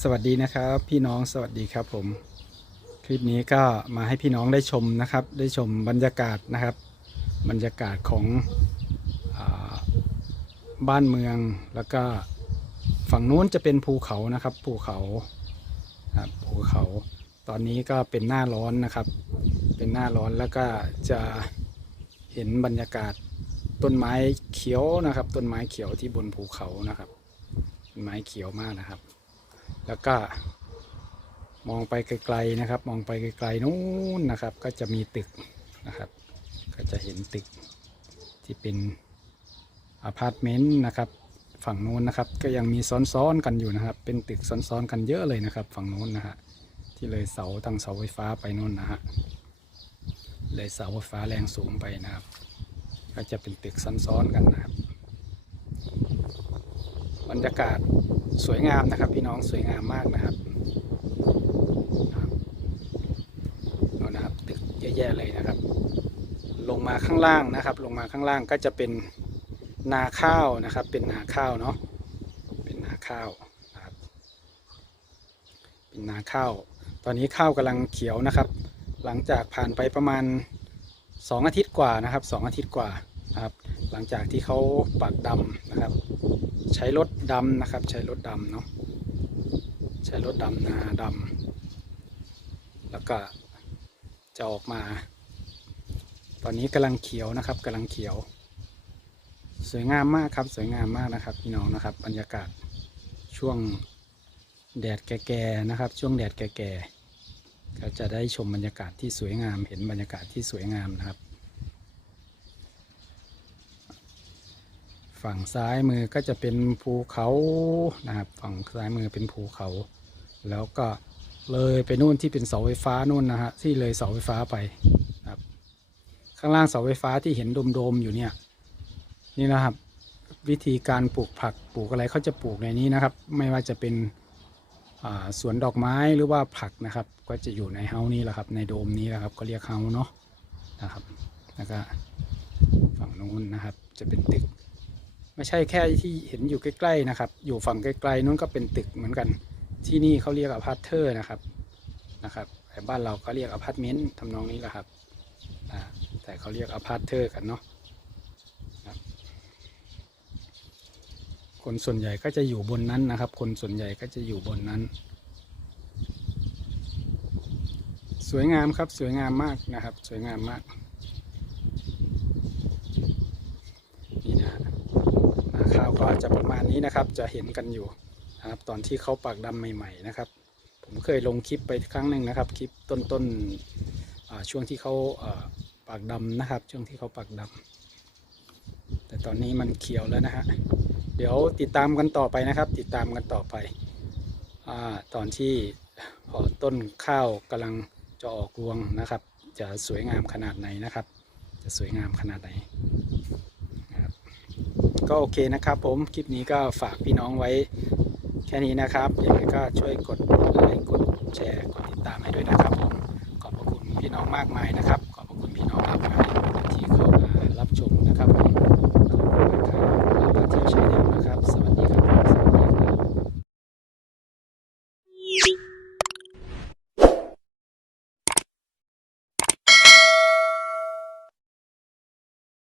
สวัสดีนะครับพี่น้องสวัสดีครับผมคลิปนี้ก็มาให้พี่น้องได้ชมนะครับ ได้ชมบรรยากาศนะครับ บรรยากาศของอบ้านเมืองแล้วก็ฝั่งนู้นจะเป็นภูเขานะครับภูเขาครับภูเขา ตอนนี้ก็เป็นหน้าร้อนนะครับ เป็นหน้าร้อนแล้วก็จะเห็นบรรยากาศต้นไม้เขียวนะครับ ต้นไม้เขียวที่บนภูเขานะครับต้นไม้เขียวมากนะครับ แล้วก็ มองไปไกลๆนะครับ มองไปไกลๆนู้นนะครับ ก็จะมีตึกนะครับ ก็จะเห็นตึกที่เป็นอพาร์ตเมนต์นะครับ ฝั่งนู้นนะครับ ก็ยังมีซ้อนๆกันอยู่นะครับ เป็นตึกซ้อนๆกันเยอะเลยนะครับ ฝั่งนู้นนะฮะที่เลยเสาตั้งเสาไฟฟ้าไปนู่นนะฮะเลยเสาไฟฟ้าแรงสูงไปนะครับ ก็จะเป็นตึกซ้อนๆกันนะครับ บรรยากาศสวยงามนะครับ พี่น้องสวยงามมากนะครับนู่นนะครับตึกเยอะแยะเลยนะครับ ลงมาข้างล่างนะครับ ลงมาข้างล่างก็จะเป็นนาข้าวนะครับ เป็นนาข้าวเนาะเป็นนาข้าวนะครับเป็นนาข้าว ตอนนี้ข้าวกำลังเขียวนะครับ หลังจากผ่านไปประมาณสองอาทิตย์กว่านะครับสองอาทิตย์กว่านะครับ หลังจากที่เขาปักดำนะครับ ใช้รถดำนะครับ ใช้รถดำเนาะใช้รถดำนาดำแล้วก็จะออกมา ตอนนี้กำลังเขียวนะครับกำลังเขียว สวยงามมากครับ สวยงามมากนะครับพี่น้องนะครับ บรรยากาศช่วงแดดแก่ๆนะครับ ช่วงแดดแก่ๆก็จะได้ชมบรรยากาศที่สวยงาม เห็นบรรยากาศที่สวยงามนะครับ ฝั่งซ้ายมือก็จะเป็นภูเขานะครับ ฝั่งซ้ายมือเป็นภูเขา แล้วก็เลยไปนู่นที่เป็นเสาไฟฟ้านู่นนะฮะที่เลยเสาไฟฟ้าไปครับ ข้างล่างเสาไฟฟ้าที่เห็นโดมๆอยู่เนี่ย นี่นะครับ วิธีการปลูกผักปลูกอะไรเขาจะปลูกในนี้นะครับ ไม่ว่าจะเป็นสวนดอกไม้หรือว่าผักนะครับ ก็จะอยู่ในเฮานี้แหละครับ ในโดมนี้แหละครับก็เรียกเฮาเนาะนะครับแล้วก็ฝั่งนู้นนะครับจะเป็นตึก ไม่ใช่แค่ที่เห็นอยู่ใกล้ๆนะครับ อยู่ฝั่งไกลๆนู้นก็เป็นตึกเหมือนกัน ที่นี่เขาเรียกอพาร์ตเทอร์นะครับนะครับแต่บ้านเราก็เรียกอพาร์ตเมนต์ทำนองนี้แหละครับแต่เขาเรียกอพาร์ตเทอร์กันเนาะคนส่วนใหญ่ก็จะอยู่บนนั้นนะครับ คนส่วนใหญ่ก็จะอยู่บนนั้น สวยงามครับสวยงามมากนะครับ สวยงามมาก นี่นะ นาข้าว ก็จะประมาณนี้นะครับ จะเห็นกันอยู่นะครับ ตอนที่เขาปักดำใหม่ ๆ นะครับ ผมเคยลงคลิปไปครั้งหนึ่งนะครับ คลิปต้นๆช่วงที่เขาอ่ากดำนะครับ ช่วงที่เขาปักดำแต่ตอนนี้มันเขียวแล้วนะฮะเดี๋ยวติดตามกันต่อไปนะครับ ติดตามกันต่อไปอตอนที่พอต้นข้าวกำลังจะออกรวงนะครับ จะสวยงามขนาดไหนนะครับ จะสวยงามขนาดไหน ก็โอเคนะครับ ผมคลิปนี้ก็ฝากพี่น้องไว้แค่นี้นะครับยังไงก็ช่วยกดไลค์กดแชร์กดติดตามให้ด้วยนะครับผมขอบพระคุณพี่น้องมากมายนะครับ